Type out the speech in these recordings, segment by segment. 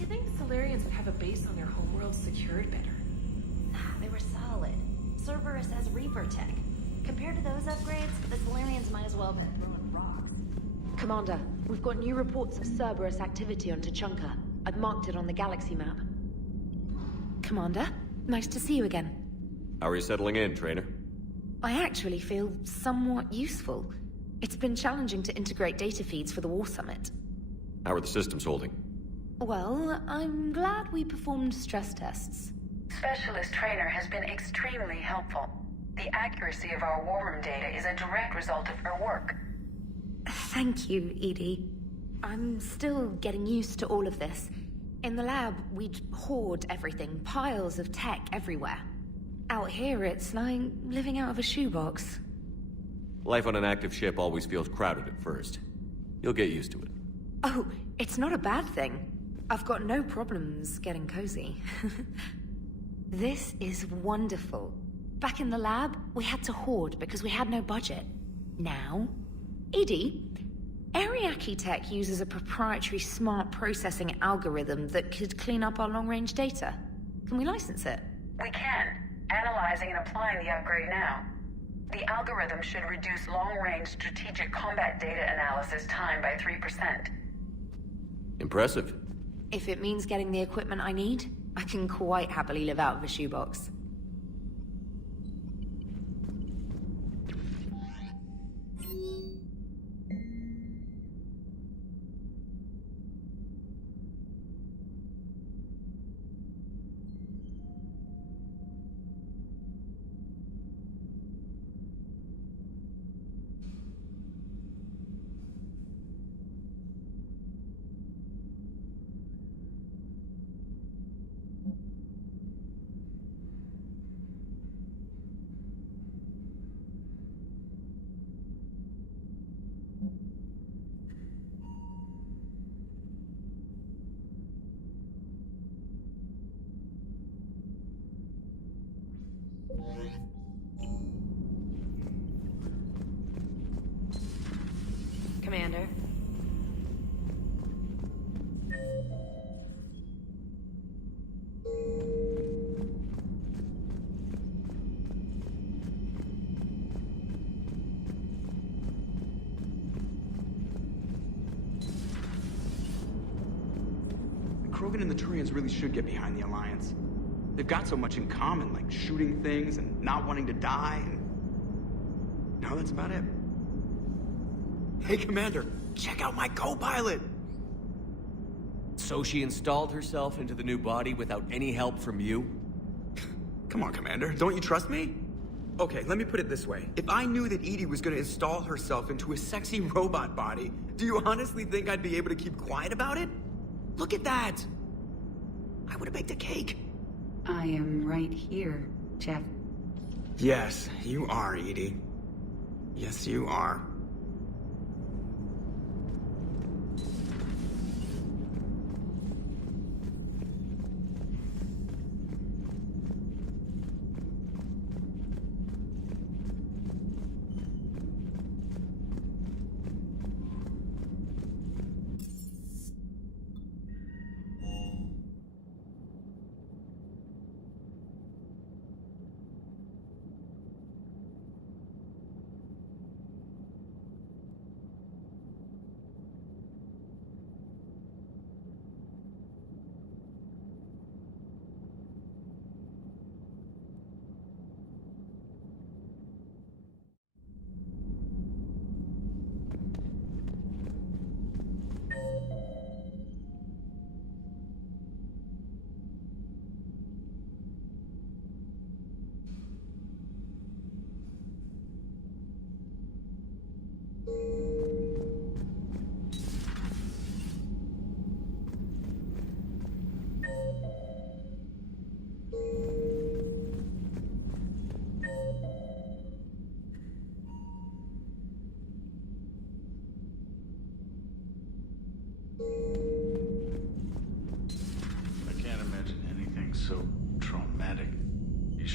You'd think the Solarians would have a base on their homeworld secured better. Nah, they were solid. Cerberus has Reaper tech. Compared to those upgrades, the Solarians might as well have been throwing rocks. Commander, we've got new reports of Cerberus activity on Tuchanka. I've marked it on the galaxy map. Commander, nice to see you again. How are you settling in, Trainer? I actually feel somewhat useful. It's been challenging to integrate data feeds for the War Summit. How are the systems holding? Well, I'm glad we performed stress tests. Specialist Trainer has been extremely helpful. The accuracy of our war room data is a direct result of her work. Thank you, Edie. I'm still getting used to all of this. In the lab, we'd hoard everything, piles of tech everywhere. Out here, it's like living out of a shoebox. Life on an active ship always feels crowded at first. You'll get used to it. Oh, it's not a bad thing. I've got no problems getting cozy. This is wonderful. Back in the lab, we had to hoard because we had no budget. Now, Edie, Ariake Tech uses a proprietary smart processing algorithm that could clean up our long-range data. Can we license it? We can. Analyzing and applying the upgrade now. The algorithm should reduce long-range strategic combat data analysis time by 3%. Impressive. If it means getting the equipment I need, I can quite happily live out of a shoebox. Commander. The Krogan and the Turians really should get behind the Alliance. They've got so much in common, like shooting things and not wanting to die, and... no, that's about it. Hey, Commander, check out my co-pilot! So she installed herself into the new body without any help from you? Come on, Commander, don't you trust me? Okay, let me put it this way. If I knew that Edie was gonna install herself into a sexy robot body, do you honestly think I'd be able to keep quiet about it? Look at that! I would've baked a cake. I am right here, Jeff. Yes, you are, Edie. Yes, you are.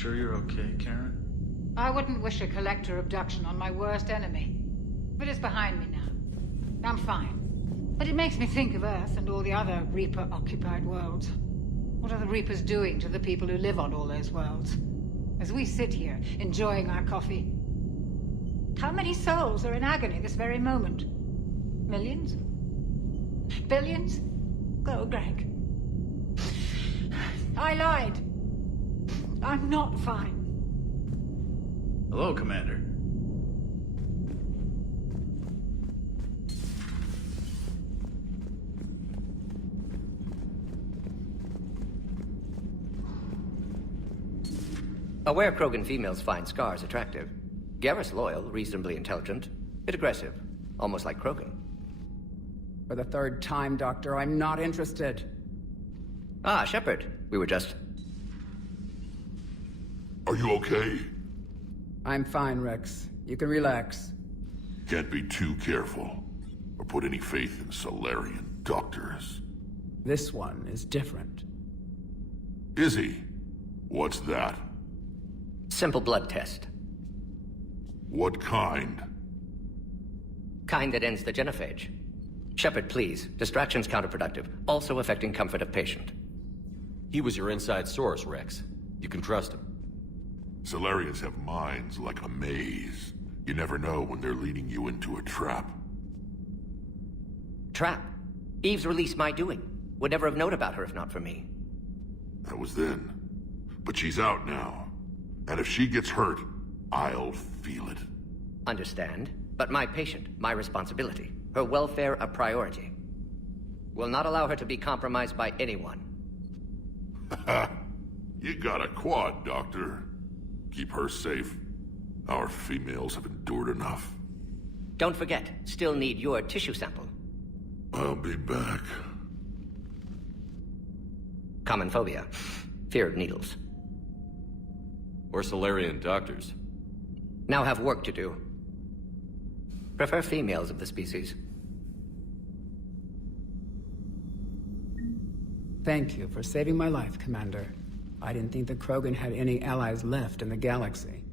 sure you're okay, Karen? I wouldn't wish a collector abduction on my worst enemy. But it's behind me now. I'm fine. But it makes me think of Earth and all the other Reaper-occupied worlds. What are the Reapers doing to the people who live on all those worlds? As we sit here, enjoying our coffee, how many souls are in agony this very moment? Millions? Billions? Go, Greg. I lied. I'm not fine. Hello, Commander. Aware Krogan females find scars attractive. Garrus loyal, reasonably intelligent, bit aggressive, almost like Krogan. For the third time, Doctor, I'm not interested. Ah, Shepard. We were just... Are you okay? I'm fine, Rex. You can relax. Can't be too careful, or put any faith in Solarian doctors. This one is different. Is he? What's that? Simple blood test. What kind? Kind that ends the genophage. Shepard, please. Distraction's counterproductive, also affecting comfort of patient. He was your inside source, Rex. You can trust him. Solarians have minds like a maze. You never know when they're leading you into a trap. Trap? Eve's release my doing. Would never have known about her if not for me. That was then. But she's out now. And if she gets hurt, I'll feel it. Understand. But my patient, my responsibility. Her welfare a priority. Will not allow her to be compromised by anyone. You got a quad, Doctor. Keep her safe. Our females have endured enough. Don't forget, still need your tissue sample. I'll be back. Common phobia. Fear of needles. Or Solarian doctors. Now have work to do. Prefer females of the species. Thank you for saving my life, Commander. I didn't think the Krogan had any allies left in the galaxy.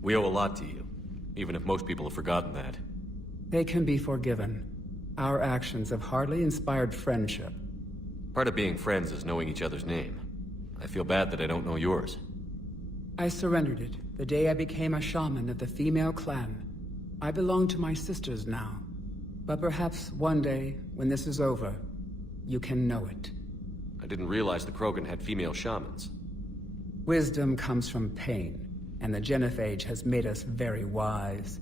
We owe a lot to you, even if most people have forgotten that. They can be forgiven. Our actions have hardly inspired friendship. Part of being friends is knowing each other's name. I feel bad that I don't know yours. I surrendered it the day I became a shaman of the female clan. I belong to my sisters now. But perhaps one day, when this is over, you can know it. I didn't realize the Krogan had female shamans. Wisdom comes from pain, and the genophage has made us very wise.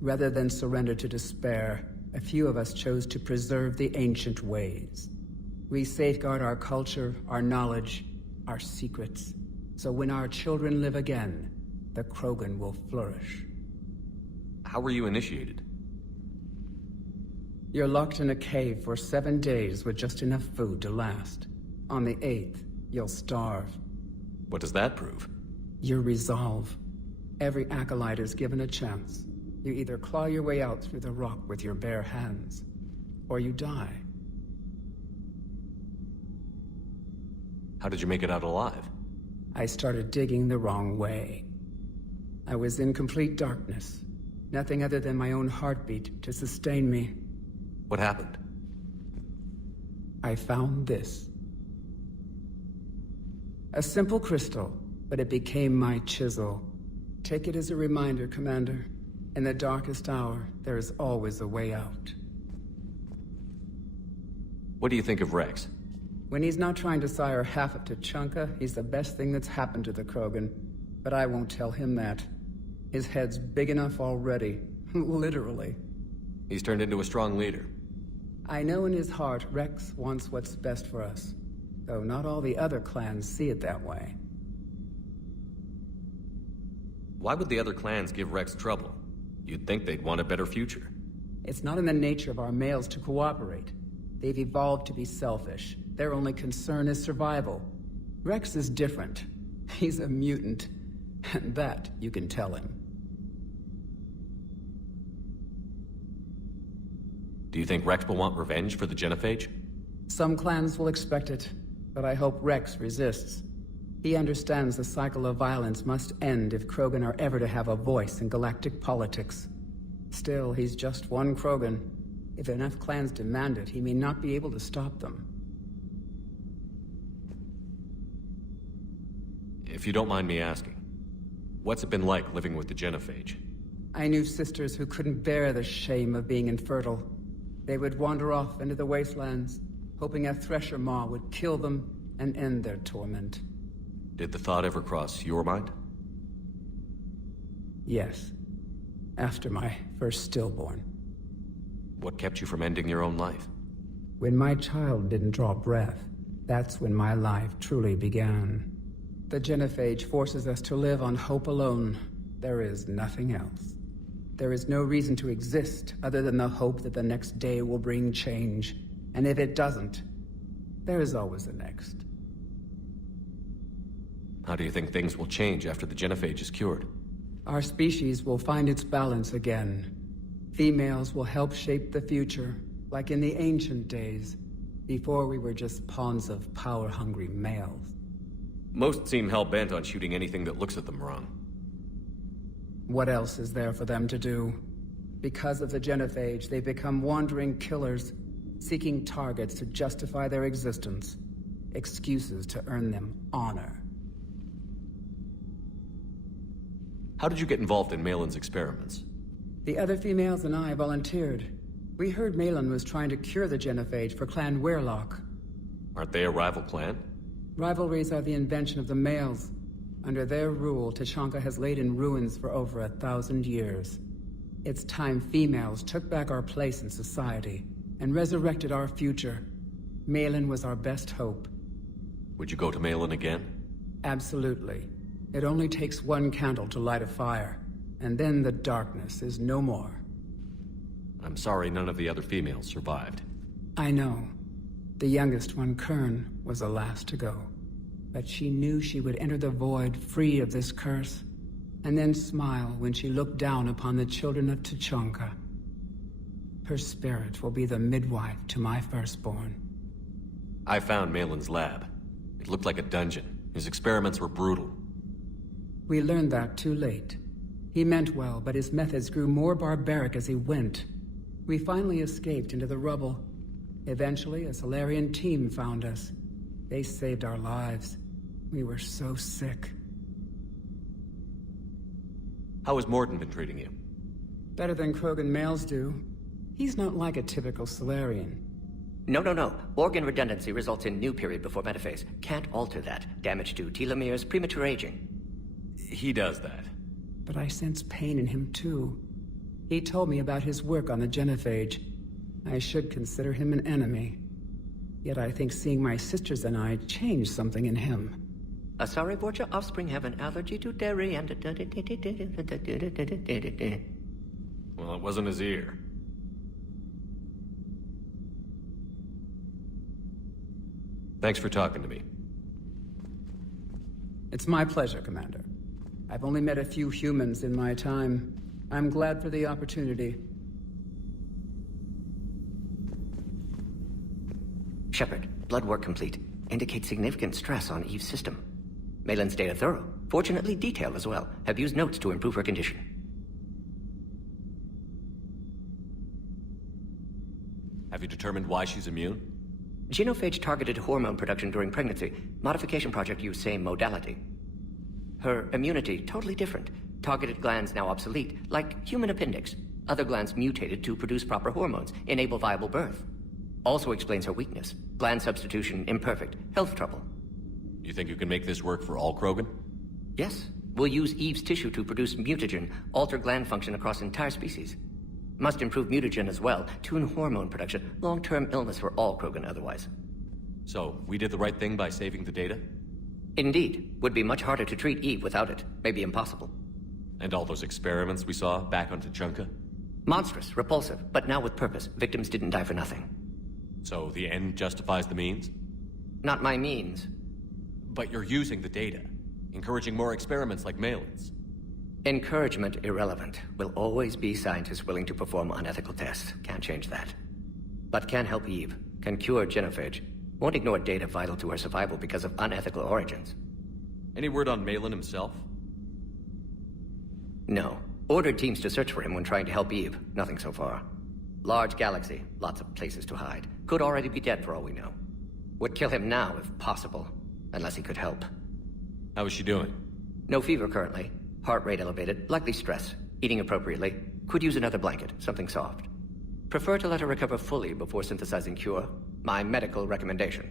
Rather than surrender to despair, a few of us chose to preserve the ancient ways. We safeguard our culture, our knowledge, our secrets. So when our children live again, the Krogan will flourish. How were you initiated? You're locked in a cave for 7 days with just enough food to last. On the 8th, you'll starve. What does that prove? Your resolve. Every acolyte is given a chance. You either claw your way out through the rock with your bare hands, or you die. How did you make it out alive? I started digging the wrong way. I was in complete darkness. Nothing other than my own heartbeat to sustain me. What happened? I found this. A simple crystal, but it became my chisel. Take it as a reminder, Commander. In the darkest hour, there is always a way out. What do you think of Rex? When he's not trying to sire half of Tuchanka, he's the best thing that's happened to the Krogan. But I won't tell him that. His head's big enough already. Literally. He's turned into a strong leader. I know in his heart Rex wants what's best for us. Though not all the other clans see it that way. Why would the other clans give Rex trouble? You'd think they'd want a better future. It's not in the nature of our males to cooperate. They've evolved to be selfish. Their only concern is survival. Rex is different. He's a mutant. And that you can tell him. Do you think Rex will want revenge for the genophage? Some clans will expect it, but I hope Rex resists. He understands the cycle of violence must end if Krogan are ever to have a voice in galactic politics. Still, he's just one Krogan. If enough clans demand it, he may not be able to stop them. If you don't mind me asking, what's it been like living with the genophage? I knew sisters who couldn't bear the shame of being infertile. They would wander off into the wastelands, hoping a thresher maw would kill them and end their torment. Did the thought ever cross your mind? Yes. After my first stillborn. What kept you from ending your own life? When my child didn't draw breath, that's when my life truly began. The genophage forces us to live on hope alone. There is nothing else. There is no reason to exist other than the hope that the next day will bring change. And if it doesn't, there is always the next. How do you think things will change after the genophage is cured? Our species will find its balance again. Females will help shape the future, like in the ancient days, before we were just pawns of power-hungry males. Most seem hell-bent on shooting anything that looks at them wrong. What else is there for them to do? Because of the genophage, they become wandering killers, seeking targets to justify their existence. Excuses to earn them honor. How did you get involved in Malin's experiments? The other females and I volunteered. We heard Malin was trying to cure the genophage for Clan Weirlock. Aren't they a rival clan? Rivalries are the invention of the males. Under their rule, Tuchanka has laid in ruins for over 1,000 years. It's time females took back our place in society and resurrected our future. Malin was our best hope. Would you go to Malin again? Absolutely. It only takes one candle to light a fire, and then the darkness is no more. I'm sorry none of the other females survived. I know. The youngest one, Kern, was the last to go. But she knew she would enter the void free of this curse, and then smile when she looked down upon the children of Tuchanka. Her spirit will be the midwife to my firstborn. I found Malin's lab. It looked like a dungeon. His experiments were brutal. We learned that too late. He meant well, but his methods grew more barbaric as he went. We finally escaped into the rubble. Eventually, a Solarian team found us. They saved our lives. We were so sick. How has Morden been treating you? Better than Krogan males do. He's not like a typical Solarian. No. Organ redundancy results in new period before metaphase. Can't alter that. Damage to telomeres, premature aging. He does that. But I sense pain in him too. He told me about his work on the genophage. I should consider him an enemy. Yet I think seeing my sisters and I changed something in him. Asari Borgia offspring have an allergy to dairy and... Well, it wasn't his ear. Thanks for talking to me. It's my pleasure, Commander. I've only met a few humans in my time. I'm glad for the opportunity. Shepard, blood work complete. Indicates significant stress on Eve's system. Malin's data thorough. Fortunately detailed as well. Have used notes to improve her condition. Have you determined why she's immune? Genophage targeted hormone production during pregnancy. Modification project used same modality. Her immunity totally different. Targeted glands now obsolete, like human appendix. Other glands mutated to produce proper hormones, enable viable birth. Also explains her weakness. Gland substitution imperfect. Health trouble. You think you can make this work for all Krogan? Yes. We'll use Eve's tissue to produce mutagen, alter gland function across entire species. Must improve mutagen as well, tune hormone production, long-term illness for all Krogan otherwise. So, we did the right thing by saving the data? Indeed. Would be much harder to treat Eve without it. Maybe impossible. And all those experiments we saw back on Tuchanka? Monstrous, repulsive, but now with purpose. Victims didn't die for nothing. So the end justifies the means? Not my means. But you're using the data, encouraging more experiments like Malin's. Encouragement irrelevant. Will always be scientists willing to perform unethical tests. Can't change that. But can help Eve. Can cure genophage. Won't ignore data vital to her survival because of unethical origins. Any word on Malin himself? No. Ordered teams to search for him when trying to help Eve. Nothing so far. Large galaxy, lots of places to hide. Could already be dead for all we know. Would kill him now if possible, unless he could help. How is she doing? No fever currently. Heart rate elevated, likely stress. Eating appropriately. Could use another blanket, something soft. Prefer to let her recover fully before synthesizing cure. My medical recommendation.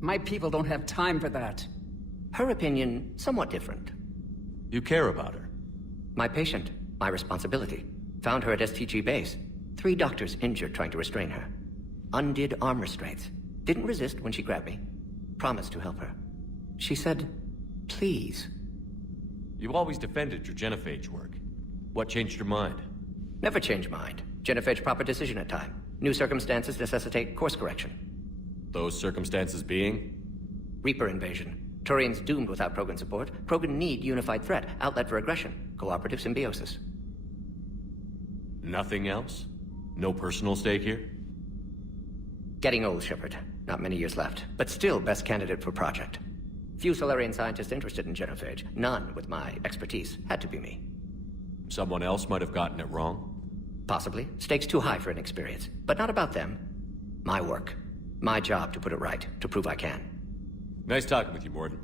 My people don't have time for that. Her opinion, somewhat different. You care about her? My patient, my responsibility. Found her at STG base. 3 doctors injured trying to restrain her. Undid arm restraints. Didn't resist when she grabbed me. Promised to help her. She said, please. You've always defended your genophage work. What changed your mind? Never change mind. Genophage proper decision at time. New circumstances necessitate course correction. Those circumstances being? Reaper invasion. Turians doomed without Krogan support. Krogan need unified threat, outlet for aggression, cooperative symbiosis. Nothing else? No personal stake here? Getting old, Shepard. Not many years left, but still best candidate for project. Few Solarian scientists interested in genophage. None with my expertise. Had to be me. Someone else might have gotten it wrong? Possibly. Stakes too high for inexperience. But not about them. My work. My job to put it right, to prove I can. Nice talking with you, Morden.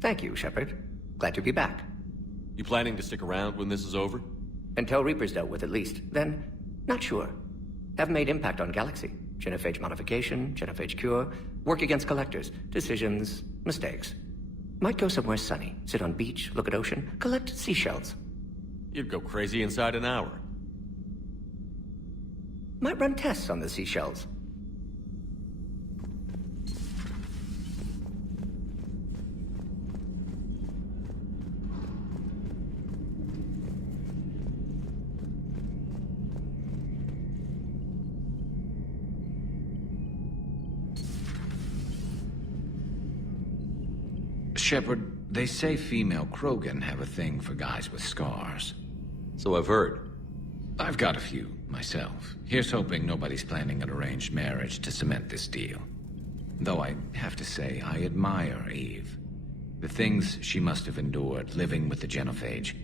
Thank you, Shepard. Glad to be back. You planning to stick around when this is over? Until Reaper's dealt with, at least. Then, not sure. Have made impact on Galaxy. Genophage modification, genophage cure, work against collectors, decisions, mistakes. Might go somewhere sunny, sit on beach, look at ocean, collect seashells. You'd go crazy inside an hour. Might run tests on the seashells. Shepard, they say female Krogan have a thing for guys with scars. So I've heard. I've got a few, myself. Here's hoping nobody's planning an arranged marriage to cement this deal. Though I have to say, I admire Eve. The things she must have endured living with the genophage.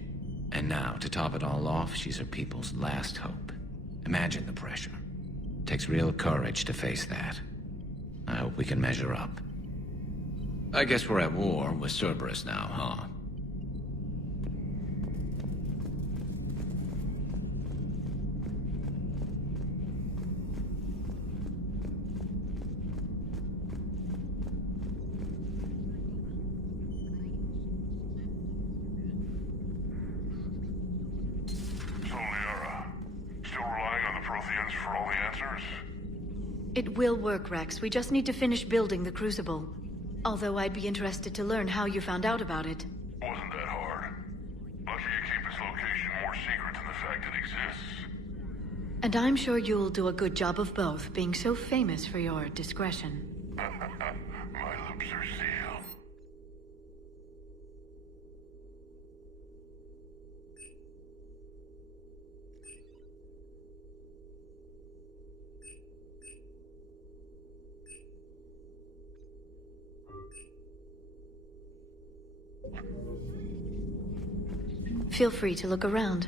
And now, to top it all off, she's her people's last hope. Imagine the pressure. Takes real courage to face that. I hope we can measure up. I guess we're at war with Cerberus now, huh? So, Liara, still relying on the Protheans for all the answers? It will work, Rex. We just need to finish building the Crucible. Although I'd be interested to learn how you found out about it. Wasn't that hard. Lucky you keep its location more secret than the fact it exists. And I'm sure you'll do a good job of both, being so famous for your discretion. My lips are sealed. Feel free to look around.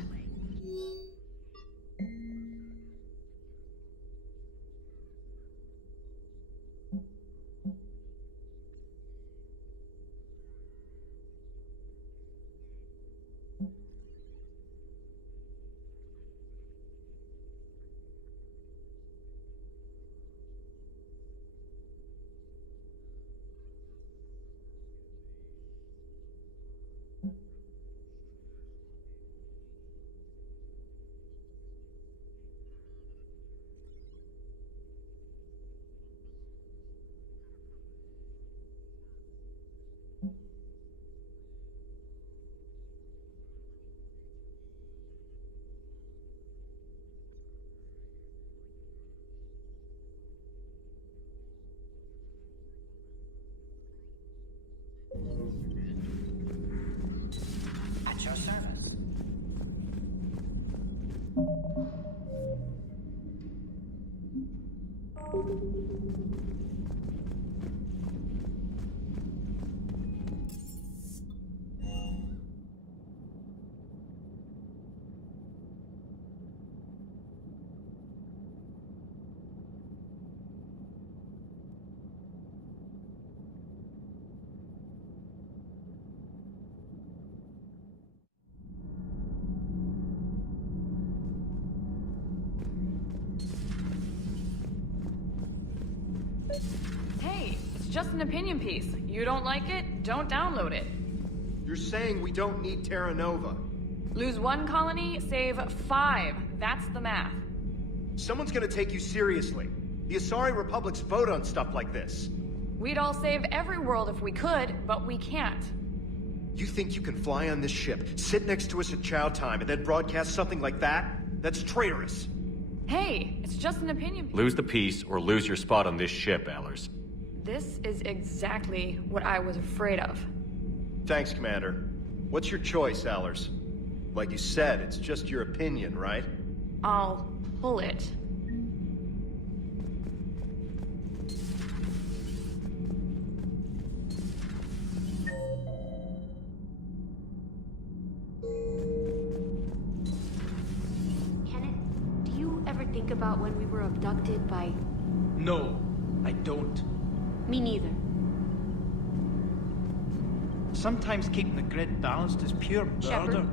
At your service. just an opinion piece. You don't like it, don't download it. You're saying we don't need Terra Nova. Lose 1 colony, save 5. That's the math. Someone's gonna take you seriously. The Asari Republics vote on stuff like this. We'd all save every world if we could, but we can't. You think you can fly on this ship, sit next to us at chow time, and then broadcast something like that? That's traitorous. Hey, it's just an opinion piece. Lose the peace or lose your spot on this ship, Allers. This is exactly what I was afraid of. Thanks, Commander. What's your choice, Allers? Like you said, it's just your opinion, right? I'll pull it. Kenneth, do you ever think about when we were abducted by... No, I don't. Me neither. Sometimes keeping the grid balanced is pure Shepard. murder.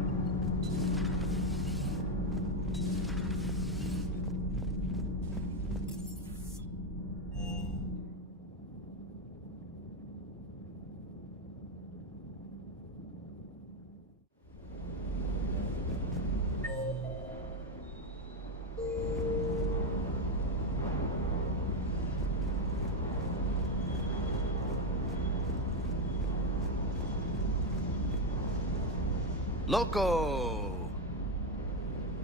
Loco!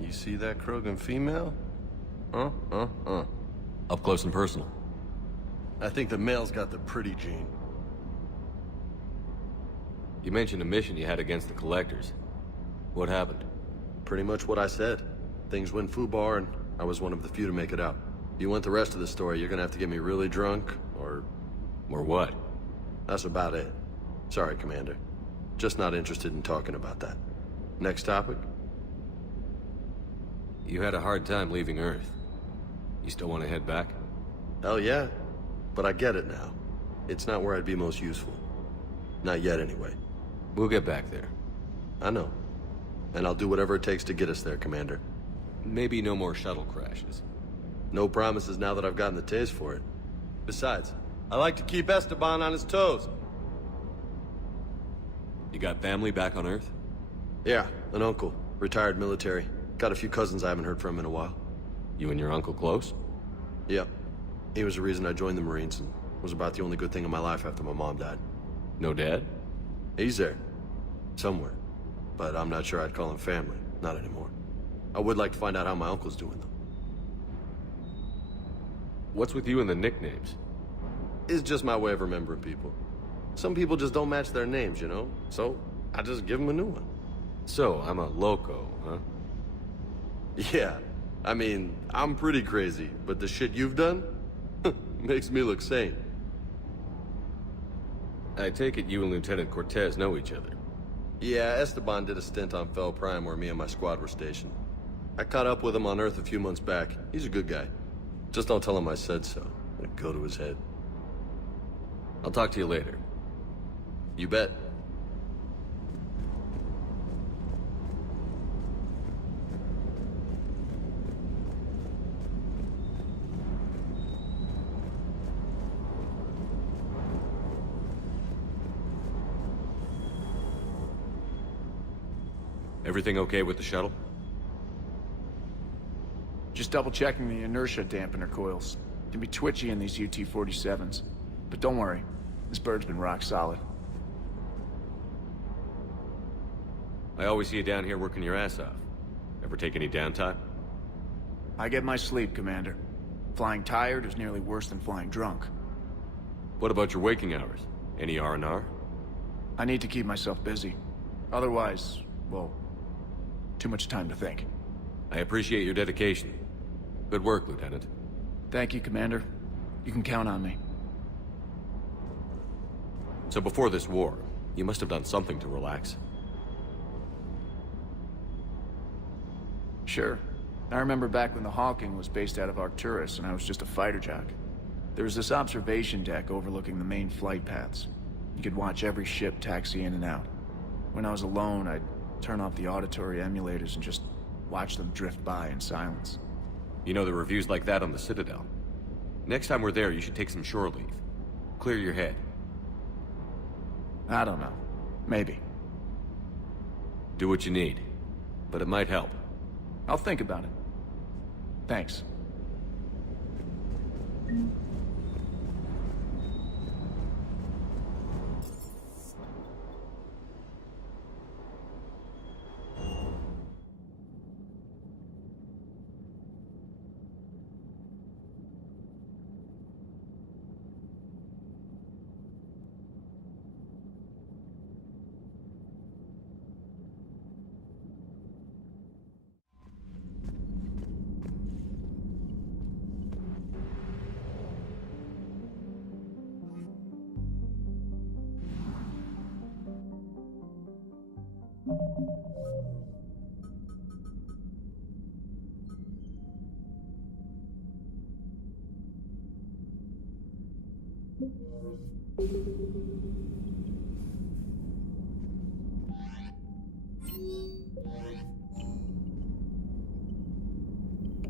You see that Krogan female? Up close and personal. I think the male's got the pretty gene. You mentioned a mission you had against the Collectors. What happened? Pretty much what I said. Things went foobar, and I was one of the few to make it out. If you want the rest of the story, you're gonna have to get me really drunk, or... Or what? That's about it. Sorry, Commander. Just not interested in talking about that. Next topic? You had a hard time leaving Earth. You still want to head back? Hell yeah. But I get it now. It's not where I'd be most useful. Not yet, anyway. We'll get back there. I know. And I'll do whatever it takes to get us there, Commander. Maybe no more shuttle crashes. No promises now that I've gotten the taste for it. Besides, I like to keep Esteban on his toes. You got family back on Earth? Yeah, an uncle. Retired military. Got a few cousins I haven't heard from in a while. You and your uncle close? Yep. He was the reason I joined the Marines and was about the only good thing in my life after my mom died. No dad? He's there. Somewhere. But I'm not sure I'd call him family. Not anymore. I would like to find out how my uncle's doing, though. What's with you and the nicknames? It's just my way of remembering people. Some people just don't match their names, you know? So, I just give them a new one. So, I'm a loco, huh? Yeah. I mean, I'm pretty crazy, but the shit you've done makes me look sane. I take it you and Lieutenant Cortez know each other. Yeah, Esteban did a stint on Fel Prime where me and my squad were stationed. I caught up with him on Earth a few months back. He's a good guy. Just don't tell him I said so. It'd go to his head. I'll talk to you later. You bet. Everything okay with the shuttle? Just double-checking the inertia dampener coils. Can be twitchy in these UT-47s. But don't worry, this bird's been rock solid. I always see you down here working your ass off. Ever take any downtime? I get my sleep, Commander. Flying tired is nearly worse than flying drunk. What about your waking hours? Any R&R? I need to keep myself busy. Otherwise, well, too much time to think. I appreciate your dedication. Good work, Lieutenant. Thank you, Commander. You can count on me. So before this war, you must have done something to relax. Sure. I remember back when the Hawking was based out of Arcturus and I was just a fighter jock. There was this observation deck overlooking the main flight paths. You could watch every ship taxi in and out. When I was alone, I'd turn off the auditory emulators and just watch them drift by in silence. You know, the reviews like that on the Citadel. Next time we're there, you should take some shore leave. Clear your head. I don't know. Maybe. Do what you need. But it might help. I'll think about it. Thanks.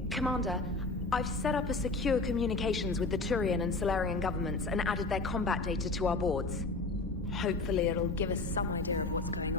Commander, I've set up a secure communications with the Turian and Solarian governments and added their combat data to our boards. Hopefully it'll give us some idea of what's going on.